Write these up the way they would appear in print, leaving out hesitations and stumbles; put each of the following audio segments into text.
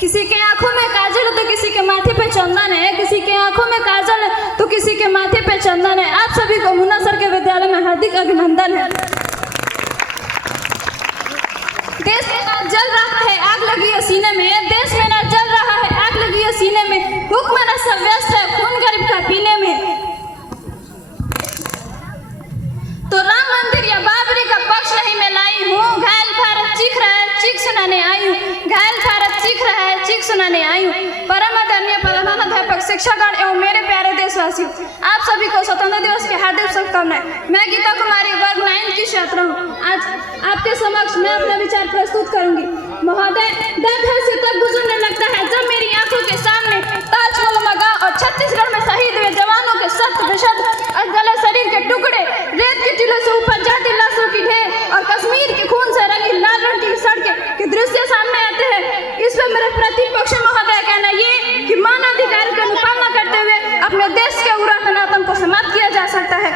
किसी के आंखों में काजल तो किसी के माथे पे चंदन है, किसी के आंखों में काजल है तो किसी के माथे पे चंदन है। आप सभी को मुन्ना सर के विद्यालय में हार्दिक अभिनंदन है। देश में ना जल रहा है आग लगी है सीने में, देश में ना जल रहा है आग लगी है सीने में, हुक्मरान सब व्यस्त है खून गरीब का पीने में। तो राम मंदिर या बाबरी का पक्ष नहीं मैं लाई हूँ, घायल भारत चीख रहा है चीख सुनाने आई हूँ, घायल भारत चीख रहा है चीख सुनाने आई हूँ। परम आदरणीय प्रधानाध्यापक शिक्षागण एवं मेरे प्यारे देशवासियों, आप सभी को स्वतंत्रता दिवस की हार्दिक शुभकामनाएं। मैं गीता कुमारी वर्ग 9 की छात्रा हूँ। आज आपके समक्ष मैं अपना विचार प्रस्तुत करूंगी। महोदय, दर्द है से तब गुजरने लगता है जब मेरी आंखों के सामने ताजमहल गांव और छत्तीसगढ़ में शहीद हुए जवानों के शत विशद और गले शरीर के टुकड़े, रेत के टीलों से ऊपर जाती लाशों की ढेर और कश्मीर के खून से रंगी लाल रंग की सड़कें के दृश्य सामने आते हैं। इस पर मेरे प्रतिपक्ष महोदय कहना ये कि मानवाधिकार की अनुपालना करते हुए अपने देश के उग्र सनातन को समाप्त किया जा सकता है।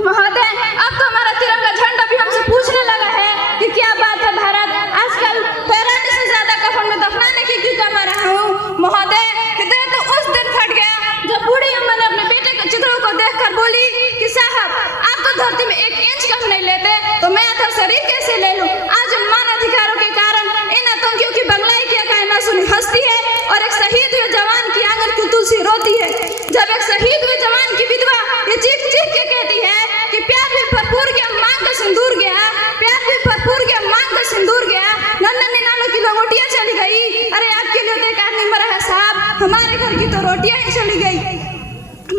महोदय, अब तो हमारा तिरंगा झंडा भी हमसे पूछने लगा है कि क्या बात है भारत, आजकल हैरानी से ज्यादा कफन में दफनाने की क्यों कमा रहा हूँ। महोदय, हृदय तो उस दिन फट गया जब बूढ़ी अम्मा ने अपने बेटे के चित्रों को देखकर बोली कि साहब आप तो धरती में 1 इंच कम नहीं लेते तो मैं आधा शरीर कैसे ले लूं। आज मानवाधिकारों के कारण इन आतंकियों की बंगलाई की कायना सुनी हंसती है और एक शहीद हुए जवान की आंगन की तुलसी रोती है। जब एक शहीद हुए जवान की विधवा ये चीख चीख के कहती है कि प्यार भी भरपूर गया मांग का सिंदूर गया, प्यार भी भरपूर गया मांग का सिंदूर गया, नन्हे निनालों की लंगोटियां चली गई। अरे आपके लिए तो एक आदमी मरा है साहब, हमारे घर की तो रोटियां ही चली गई।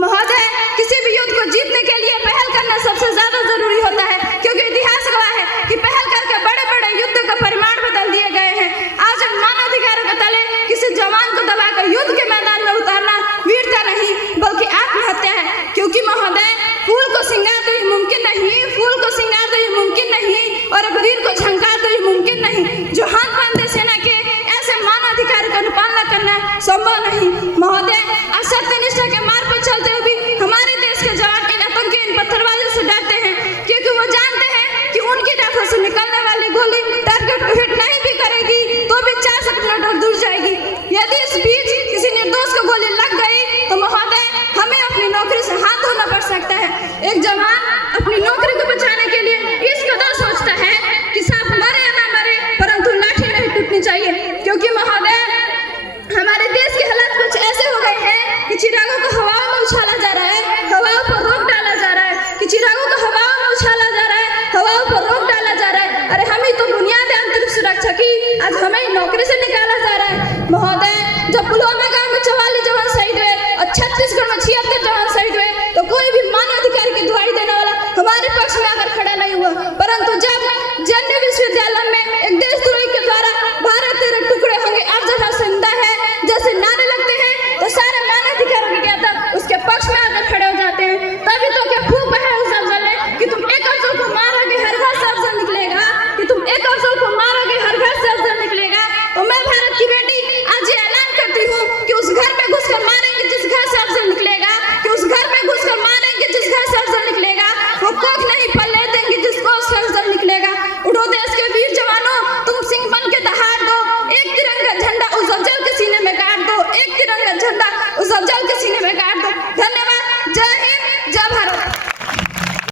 महोदय, किसी भी युद्ध को जीतने के लिए पहल करना सबसे ज्यादा जरूरी होता है, क्योंकि इतिहास गवाह है कि पहल करके बड़े बड़े युद्ध का परिमाण बदल दिए गए हैं। आज मानवाधिकारों के तले किसी जवान को दबाकर युद्ध के मैदान में उतारना वीरता नहीं बल्कि आत्महत्या है। क्योंकि महोदय, फूल को श्रृंगार तो ये मुमकिन नहीं, फूल को श्रृंगार तो ये मुमकिन नहीं और एक वीर को झंकार तो ये मुमकिन नहीं। जो हाथ बांधे सेना के ऐसे मानवाधिकार की अनुपालना करना संभव नहीं। महोदय, सत्यनिष्ठा के मार्ग पर चलते हुए भी हमारे देश के जवान इन आतंकियों इन पत्थरबाजों से डरते हैं, क्योंकि वो जानते हैं कि उनकी टांगों से निकलने वाली गोली टारगेट को हिट नहीं भी करेगी तो भी 400 किलोमीटर दूर जाएगी। यदि इस बीच किसी निर्दोष को गोली लग गई तो महोदय हमें अपनी नौकरी से हाथ धोना पड़ सकता है। एक जवान अपनी नौकरी को बचाने के लिए इस कदर सोचता है कि साहब मरे या ना मरे परंतु लाठी नहीं टूटनी चाहिए। क्योंकि महोदय, हमारे देश के हालात कुछ ऐसे हो गए हैं कि चिरागों को हवाओं में उछाला जा रहा है, हवाओं पर रोक डाला जा रहा है, कि चिरागों को हवाओं में उछाला जा रहा है, हवाओं पर रोक डाला जा रहा है। अरे हमें तो बुनियाद है अंतरिक्ष सुरक्षा की, आज हमें नौकरी से निकाला जा रहा है। महोदय,